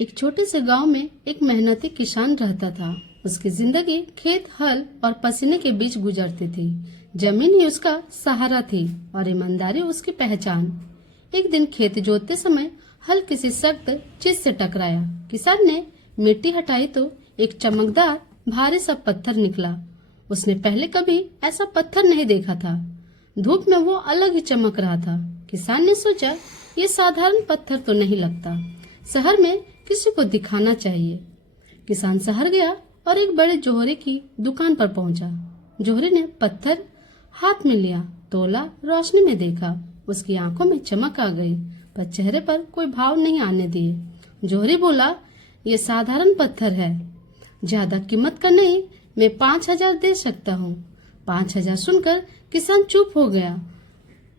एक छोटे से गांव में एक मेहनती किसान रहता था। उसकी जिंदगी खेत, हल और पसीने के बीच गुजरती थी। जमीन ही उसका सहारा थी और ईमानदारी उसकी पहचान। एक दिन खेत जोतते समय हल किसी सख्त चीज से टकराया। किसान ने मिट्टी हटाई तो एक चमकदार भारी सा पत्थर निकला। उसने पहले कभी ऐसा पत्थर नहीं देखा था। धूप में वो अलग ही चमक रहा था। किसान ने सोचा, ये साधारण पत्थर तो नहीं लगता, शहर में किसी को दिखाना चाहिए। किसान शहर गया और एक बड़े जोहरी की दुकान पर पहुंचा। जोहरी ने पत्थर हाथ में लिया, तोला, रोशनी में देखा। उसकी आंखों में चमक आ गई, पर चेहरे पर कोई भाव नहीं आने दिए। जोहरी बोला, ये साधारण पत्थर है, ज्यादा कीमत का नहीं, मैं 5,000 दे सकता हूँ। 5,000 सुनकर किसान चुप हो गया।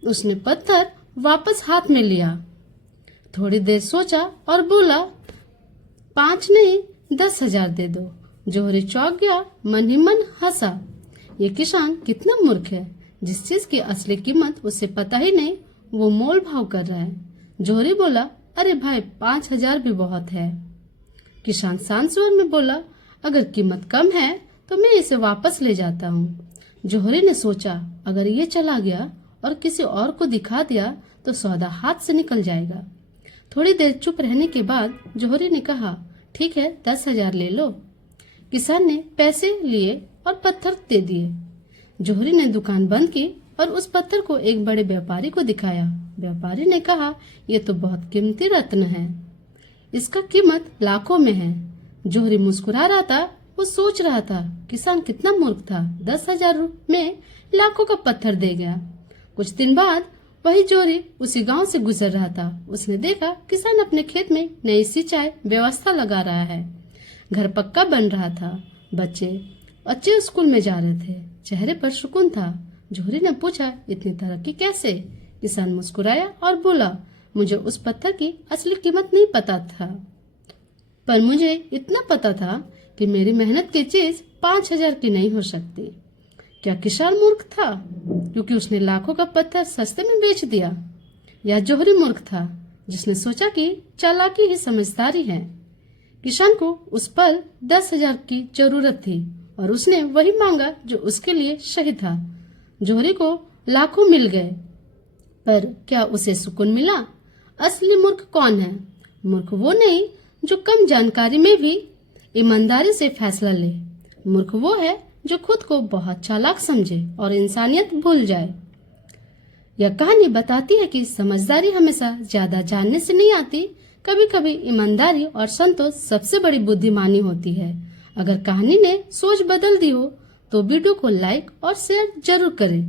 उसने पत्थर वापस हाथ में लिया, थोड़ी देर सोचा और बोला, 5 नहीं, 10,000 दे दो। जोहरी चौंक गया, मन ही मन हंसा। ये किसान कितना मूर्ख है, जिस चीज की असली कीमत उसे पता ही नहीं, वो मोल भाव कर रहा है। जोहरी बोला, अरे भाई, 5,000 भी बहुत है। किसान शांत स्वर में बोला, अगर कीमत कम है तो मैं इसे वापस ले जाता हूँ। जोहरी ने सोचा, अगर ये चला गया और किसी और को दिखा दिया तो सौदा हाथ से निकल जाएगा। थोड़ी देर चुप रहने के बाद जोहरी ने कहा, ठीक है, 10,000 ले लो। किसान ने पैसे लिए और पत्थर दे दिए। जोहरी ने दुकान बंद की और उस पत्थर को एक बड़े व्यापारी को दिखाया। व्यापारी ने कहा, ये तो बहुत कीमती रत्न है, इसका कीमत लाखों में है। जोहरी मुस्कुरा रहा था। वो सोच रहा था, किसान कितना मूर्ख था, 10,000 में लाखों का पत्थर दे गया। कुछ दिन बाद वही जोहरी उसी गांव से गुजर रहा था। उसने देखा किसान अपने खेत में नई सिंचाई व्यवस्था लगा रहा है। घर पक्का बन रहा था, बच्चे अच्छे स्कूल में जा रहे थे, चेहरे पर सुकून था। जोहरी ने पूछा, इतनी तरक्की कैसे? किसान मुस्कुराया और बोला, मुझे उस पत्थर की असली कीमत नहीं पता था, पर मुझे इतना पता था कि मेरी मेहनत की चीज 5,000 की नहीं हो सकती। क्या किसान मूर्ख था क्योंकि उसने लाखों का पत्थर सस्ते में बेच दिया, या जोहरी मूर्ख था जिसने सोचा कि चालाकी ही समझदारी है? किसान को उस पल 10,000 की जरूरत थी और उसने वही मांगा जो उसके लिए सही था। जोहरी को लाखों मिल गए, पर क्या उसे सुकून मिला? असली मूर्ख कौन है? मूर्ख वो नहीं जो कम जानकारी में भी ईमानदारी से फैसला ले। मूर्ख वो है जो खुद को बहुत चालाक समझे और इंसानियत भूल जाए। यह कहानी बताती है कि समझदारी हमेशा ज्यादा जानने से नहीं आती, कभी कभी ईमानदारी और संतोष सबसे बड़ी बुद्धिमानी होती है। अगर कहानी ने सोच बदल दी हो तो वीडियो को लाइक और शेयर जरूर करें।